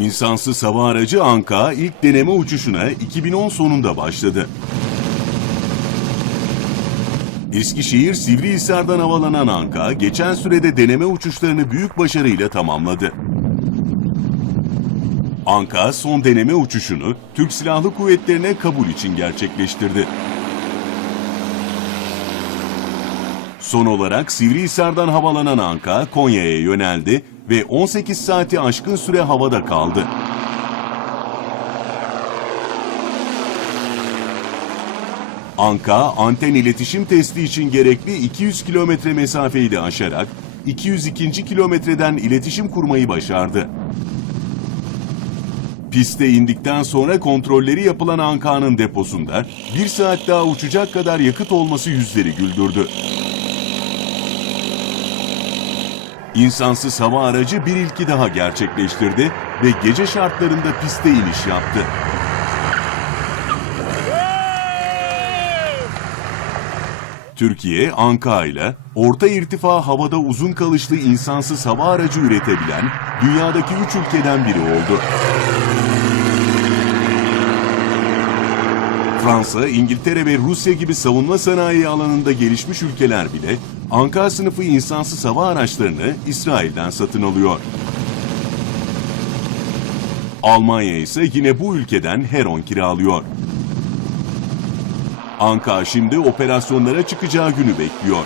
İnsansız hava aracı Anka ilk deneme uçuşuna 2010 sonunda başladı. Eskişehir Sivrihisar'dan havalanan Anka, geçen sürede deneme uçuşlarını büyük başarıyla tamamladı. Anka son deneme uçuşunu Türk Silahlı Kuvvetleri'ne kabul için gerçekleştirdi. Son olarak Sivrihisar'dan havalanan Anka Konya'ya yöneldi ve 18 saati aşkın süre havada kaldı. Anka, anten iletişim testi için gerekli 200 kilometre mesafeyi de aşarak 202. kilometreden iletişim kurmayı başardı. Piste indikten sonra kontrolleri yapılan Anka'nın deposunda bir saat daha uçacak kadar yakıt olması yüzleri güldürdü. İnsansız hava aracı bir ilki daha gerçekleştirdi ve gece şartlarında piste iniş yaptı. Türkiye, Anka ile orta irtifa havada uzun kalışlı insansız hava aracı üretebilen dünyadaki üç ülkeden biri oldu. Fransa, İngiltere ve Rusya gibi savunma sanayi alanında gelişmiş ülkeler bile Anka sınıfı insansız hava araçlarını İsrail'den satın alıyor. Almanya ise yine bu ülkeden Heron kiralıyor. Anka şimdi operasyonlara çıkacağı günü bekliyor.